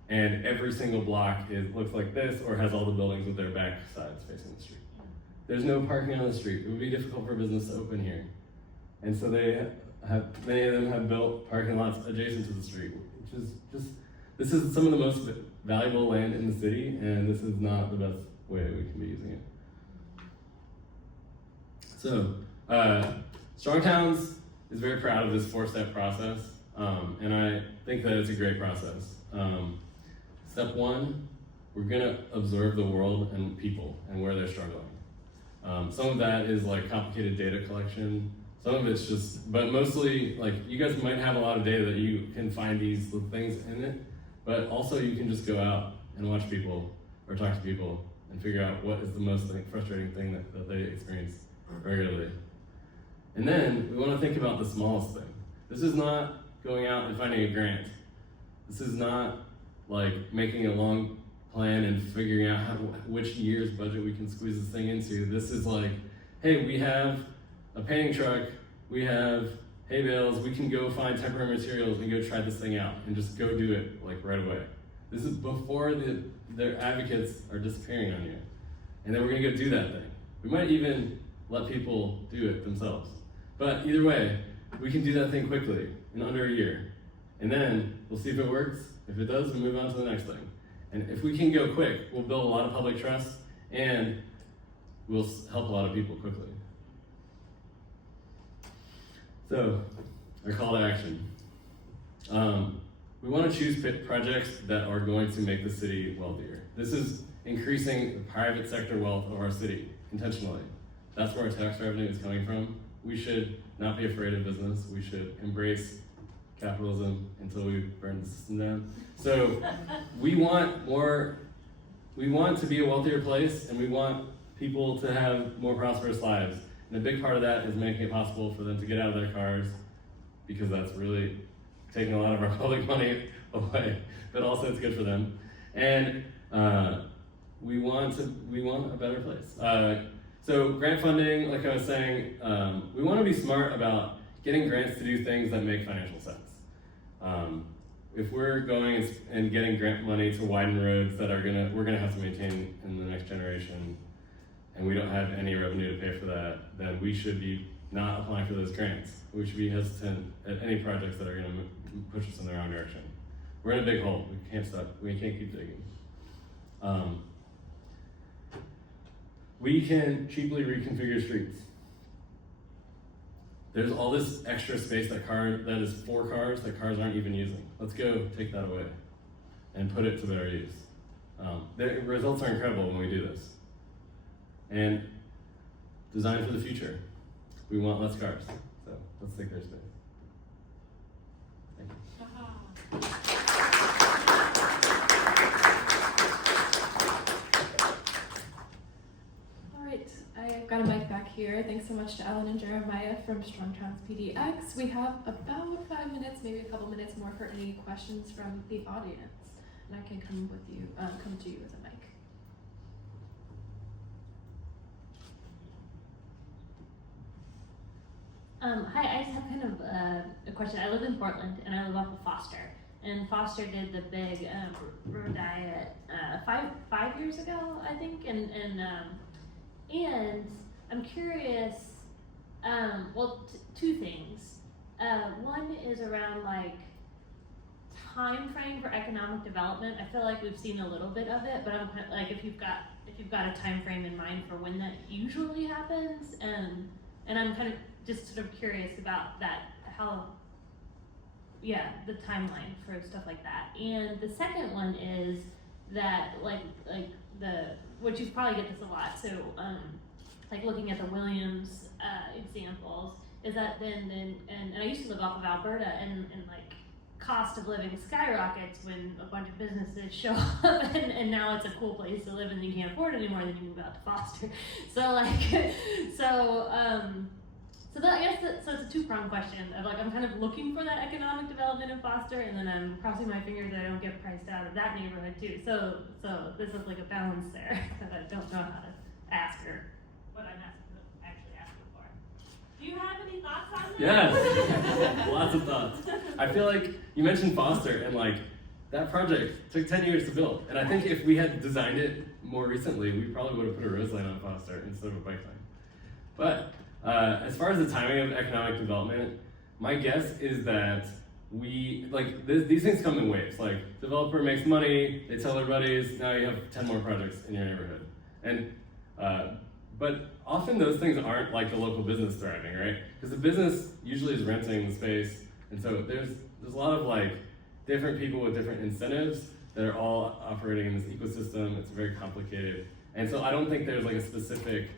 and every single block looks like this or has all the buildings with their back sides facing the street. There's no parking on the street. It would be difficult for business to open here. And so many of them have built parking lots adjacent to the street, which is this is some of the most valuable land in the city, and this is not the best way we can be using it. So, Strong Towns is very proud of this 4-step process, and I think that it's a great process. Step 1, we're gonna observe the world and people and where they're struggling. Some of that is like complicated data collection. Some of it's but mostly, like, you guys might have a lot of data that you can find these things in it, but also you can just go out and watch people or talk to people and figure out what is the most frustrating thing that they experience regularly. And then we want to think about the smallest thing. This is not going out and finding a grant. This is not like making a long plan and figuring out which year's budget we can squeeze this thing into. This is like, hey, we have a painting truck, we have hay bales, we can go find temporary materials and go try this thing out and just go do it like right away. This is before their advocates are disappearing on you. And then we're gonna go do that thing. We might even let people do it themselves. But either way, we can do that thing quickly, in under a year. And then we'll see if it works. If it does, we move on to the next thing. And if we can go quick, we'll build a lot of public trust and we'll help a lot of people quickly. So, our call to action. We want to choose projects that are going to make the city wealthier. This is increasing the private sector wealth of our city intentionally. That's where our tax revenue is coming from. We should not be afraid of business. We should embrace capitalism until we burn the system down. So we want to be a wealthier place, and we want people to have more prosperous lives. And a big part of that is making it possible for them to get out of their cars, because that's really taking a lot of our public money away, but also it's good for them. And we want a better place. So grant funding, like I was saying, we want to be smart about getting grants to do things that make financial sense. If we're going and getting grant money to widen roads that we're gonna have to maintain in the next generation, and we don't have any revenue to pay for that, then we should be not applying for those grants. We should be hesitant at any projects that are gonna push us in the wrong direction. We're in a big hole. We can't keep digging. We can cheaply reconfigure streets. There's all this extra space that is for cars that cars aren't even using. Let's go take that away and put it to better use. The results are incredible when we do this. And design for the future. We want less cars, so let's take their space. Thank you. I've got a mic back here. Thanks so much to Allan and Jeremiah from Towns PDX. We have about 5 minutes, maybe a couple minutes more for any questions from the audience. And I can come to you with a mic. Hi, I just have kind of a question. I live in Portland and I live off of Foster. And Foster did the big road diet 5 years ago, I think. And I'm curious, two things. One is around like time frame for economic development. I feel like we've seen a little bit of it, but I'm kind of, like, if you've got a time frame in mind for when that usually happens, and I'm kind of just sort of curious about that, how, yeah, the timeline for stuff like that. And the second one is that which you probably get this a lot, so like looking at the Williams examples, is that then I used to live off of Alberta, and like cost of living skyrockets when a bunch of businesses show up, and now it's a cool place to live and you can't afford it anymore, then you move out to Foster. So I guess so it's a two-pronged question of, like, I'm kind of looking for that economic development in Foster, and then I'm crossing my fingers that I don't get priced out of that neighborhood too. So this is like a balance there that I don't know how to ask or what I'm actually asking for. Do you have any thoughts on this? Yes, lots of thoughts. I feel like you mentioned Foster, and like that project took 10 years to build, and I think if we had designed it more recently, we probably would have put a rose lane on Foster instead of a bike lane. But as far as the timing of economic development, my guess is that these things come in waves. Like, developer makes money, they tell their buddies, now you have 10 more projects in your neighborhood. And but often those things aren't like the local business thriving, right? Because the business usually is renting the space, and so there's a lot of like different people with different incentives that are all operating in this ecosystem. It's very complicated, and so I don't think there's like a specific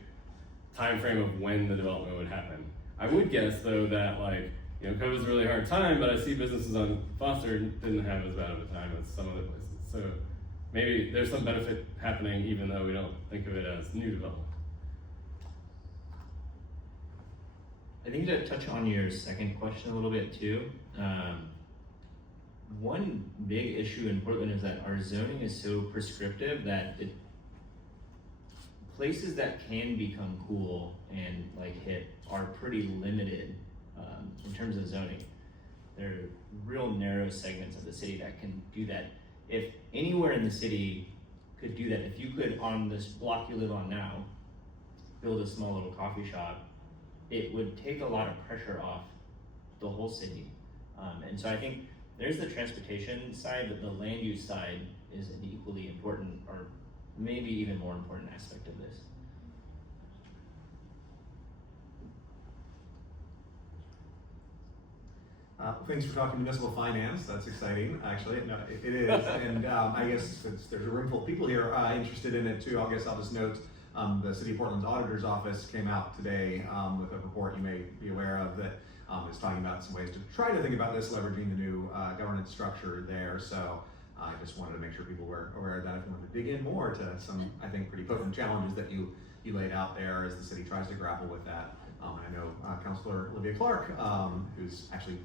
time frame of when the development would happen. I would guess though that, like, you know, COVID's a really hard time, but I see businesses on Foster didn't have as bad of a time as some other places. So maybe there's some benefit happening even though we don't think of it as new development. I think to touch on your second question a little bit too, one big issue in Portland is that our zoning is so prescriptive that places that can become cool and like hip are pretty limited in terms of zoning. There are real narrow segments of the city that can do that. If anywhere in the city could do that, if you could, on this block you live on now, build a small little coffee shop, it would take a lot of pressure off the whole city. And so I think there's the transportation side, but the land use side is an equally important, or maybe even more important aspect of this. Thanks for talking municipal finance. That's exciting, actually. No, it is, and I guess there's a room full of people here interested in it too. I guess I'll just note the City of Portland's Auditor's Office came out today with a report you may be aware of that is talking about some ways to try to think about this, leveraging the new governance structure there. So I just wanted to make sure people were aware of that if you wanted to dig in more to some, I think, pretty potent challenges that you laid out there as the city tries to grapple with that. I know Councilor Olivia Clark, who's actually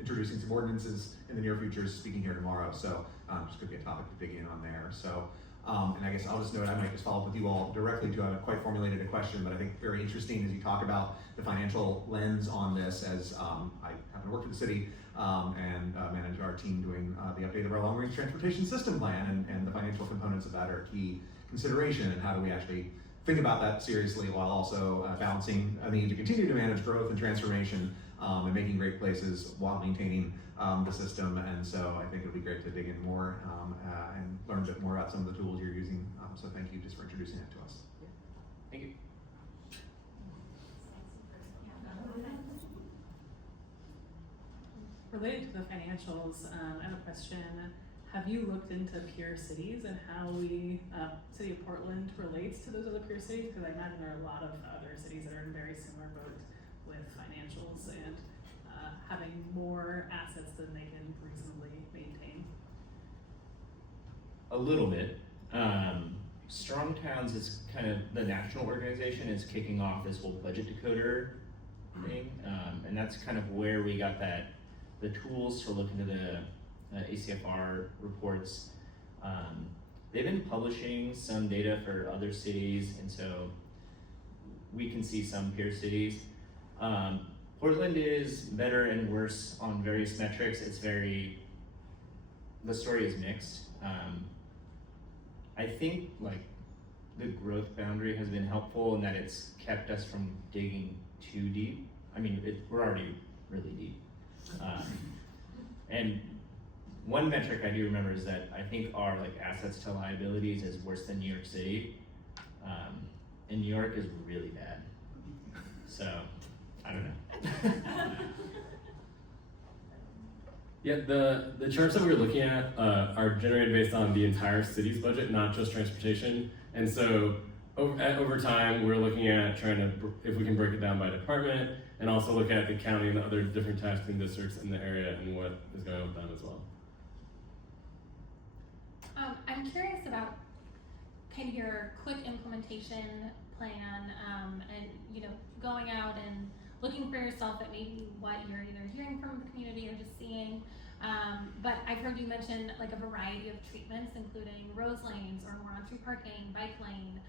introducing some ordinances in the near future, is speaking here tomorrow. So just could be a topic to dig in on there. So, and I guess I'll just note, I might just follow up with you all directly to, I haven't quite formulated a question, but I think very interesting as you talk about the financial lens on this, as I happen to work for the city and manage our team doing the update of our long-range transportation system plan, and the financial components of that are a key consideration, and how do we actually think about that seriously while also balancing a need to continue to manage growth and transformation and making great places while maintaining the system. And so I think it'll be great to dig in more and learn a bit more about some of the tools you're using. So thank you just for introducing that to us. Thank you. Related to the financials, I have a question. Have you looked into peer cities and how we, City of Portland, relates to those other peer cities? Because I imagine there are a lot of other cities that are in very similar boat with financials and having more assets than they can reasonably maintain. A little bit. Strong Towns is kind of, the national organization is kicking off this whole budget decoder thing, and that's kind of where we got the tools to look into the ACFR reports. They've been publishing some data for other cities, and so we can see some peer cities. Portland is better and worse on various metrics. The story is mixed. I think like the growth boundary has been helpful in that it's kept us from digging too deep. I mean, we're already really deep. And one metric I do remember is that I think our like assets to liabilities is worse than New York City. And New York is really bad. So, I don't know. Yeah, the charts that we were looking at are generated based on the entire city's budget, not just transportation. And so over time, we're looking at trying to, if we can break it down by department, and also look at the county and the other different taxing districts in the area and what is going on with them as well. I'm curious about kind of your quick implementation plan, and you know, going out and looking for yourself at maybe what you're either hearing from the community or just seeing. But I've heard you mention like a variety of treatments, including rose lanes or more on-street parking, bike lane,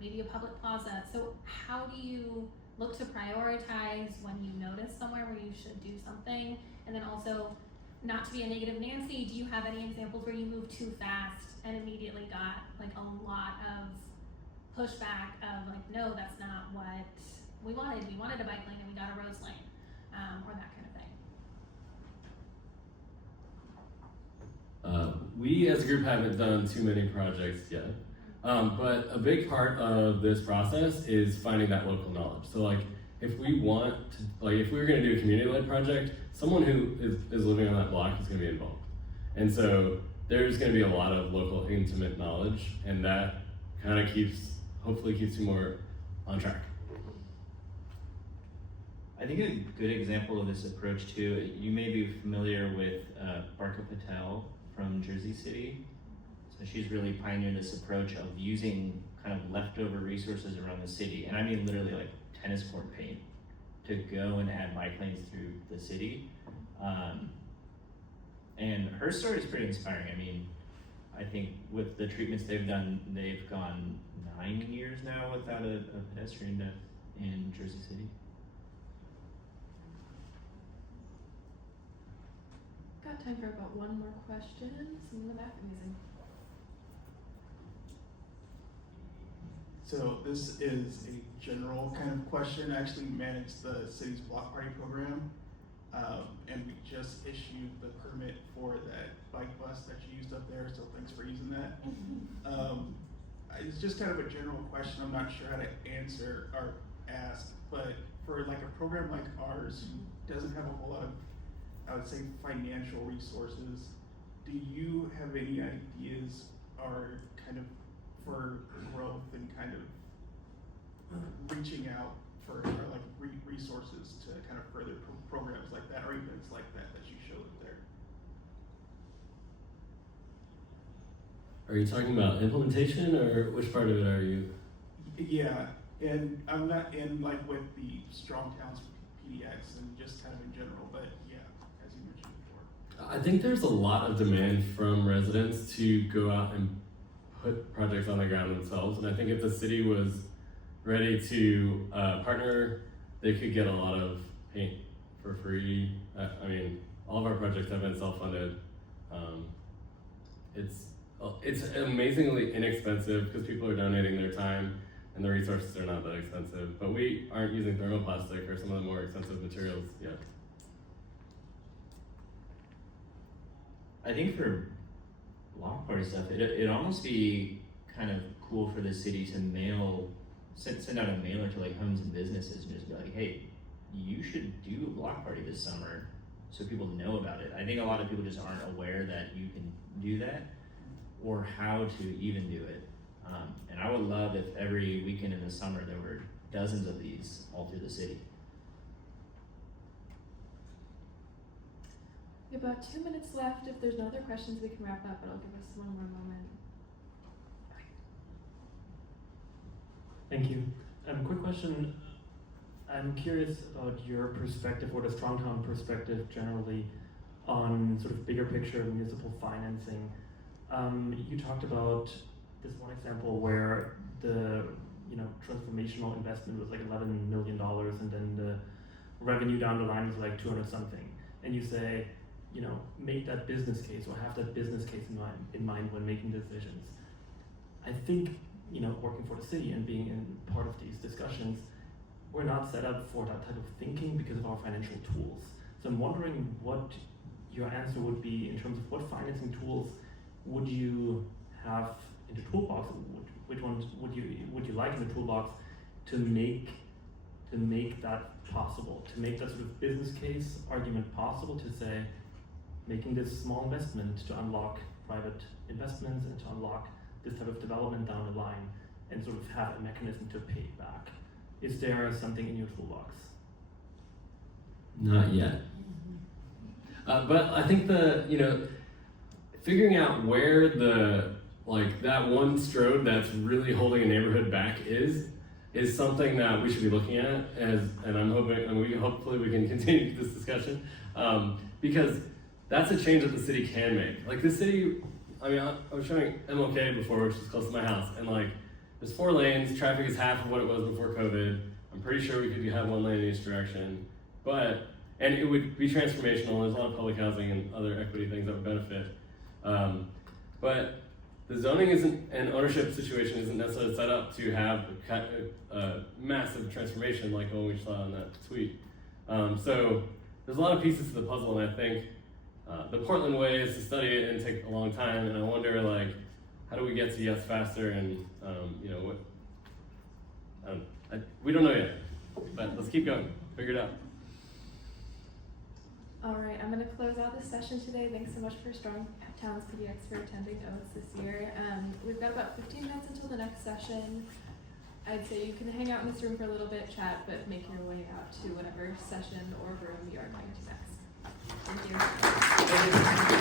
maybe a public plaza. So how do you look to prioritize when you notice somewhere where you should do something? And then also, not to be a negative Nancy, do you have any examples where you moved too fast and immediately got like a lot of pushback of like, no, that's not what we wanted. We wanted a bike lane and we got a rose lane, or that kind of thing? We as a group haven't done too many projects yet, but a big part of this process is finding that local knowledge. So like, if we want to, like if we were gonna do a community-led project, someone who is living on that block is gonna be involved. And so there's gonna be a lot of local intimate knowledge, and that kind of hopefully keeps you more on track. I think a good example of this approach too, you may be familiar with Barka Patel from Jersey City. So she's really pioneered this approach of using kind of leftover resources around the city, and I mean literally like tennis court paint, to go and add bike lanes through the city. And her story is pretty inspiring. I mean, I think with the treatments they've done, they've gone 9 years now without a pedestrian death in Jersey City. Got time for about one more question. Someone in the back, amazing. So this is a general kind of question. I actually manage the city's block party program, and we just issued the permit for that bike bus that you used up there, so thanks for using that. It's just kind of a general question. I'm not sure how to answer or ask, but for like a program like ours, doesn't have a whole lot of, I would say, financial resources. Do you have any ideas or kind of for growth and kind of reaching out for like resources to kind of further programs like that or events like that you showed there? Are you talking about implementation, or which part of it are you? Yeah, and I'm not in like with the Strong Towns PDX and just kind of in general, but yeah, as you mentioned before. I think there's a lot of demand from residents to go out and put projects on the ground themselves, and I think if the city was ready to partner, they could get a lot of paint for free. I mean, all of our projects have been self-funded. It's amazingly inexpensive because people are donating their time and the resources are not that expensive, but we aren't using thermoplastic or some of the more expensive materials yet. I think for block party stuff, it'd almost be kind of cool for the city to send out a mailer to like homes and businesses and just be like, hey, you should do a block party this summer so people know about it. I think a lot of people just aren't aware that you can do that or how to even do it. And I would love if every weekend in the summer there were dozens of these all through the city. We have about 2 minutes left. If there's no other questions, we can wrap up, but I'll give us one more moment. Thank you. Quick question. I'm curious about your perspective or the Strongtown perspective generally on sort of bigger picture municipal financing. You talked about this one example where the transformational investment was like $11 million and then the revenue down the line was like 200 something. And you say, make that business case or have that business case in mind when making decisions. I think, working for the city and being in part of these discussions, we're not set up for that type of thinking because of our financial tools. So I'm wondering what your answer would be in terms of what financing tools would you have in the toolbox? Which ones would you like in the toolbox to make that possible, to make that sort of business case argument possible, to say making this small investment to unlock private investments and to unlock this type of development down the line and sort of have a mechanism to pay it back. Is there something in your toolbox? Not yet. But I think figuring out where that one strode that's really holding a neighborhood back is something that we should be looking at and I'm hoping, and hopefully we can continue this discussion, because that's a change that the city can make. Like the city, I was showing MLK before, which is close to my house, and there's 4 lanes, traffic is half of what it was before COVID. I'm pretty sure we could have 1 lane in each direction, and it would be transformational. There's a lot of public housing and other equity things that would benefit. But the zoning and ownership situation isn't necessarily set up to have a massive transformation like what we saw in that tweet. So there's a lot of pieces to the puzzle, and I think the Portland way is to study it and take a long time. And I wonder, how do we get to yes faster? And we don't know yet, but let's keep going. Figure it out. All right, I'm going to close out this session today. Thanks so much for Strong Towns PDX for attending OATS this year. We've got about 15 minutes until the next session. I'd say you can hang out in this room for a little bit, chat, but make your way out to whatever session or room you are going to next. Thank you.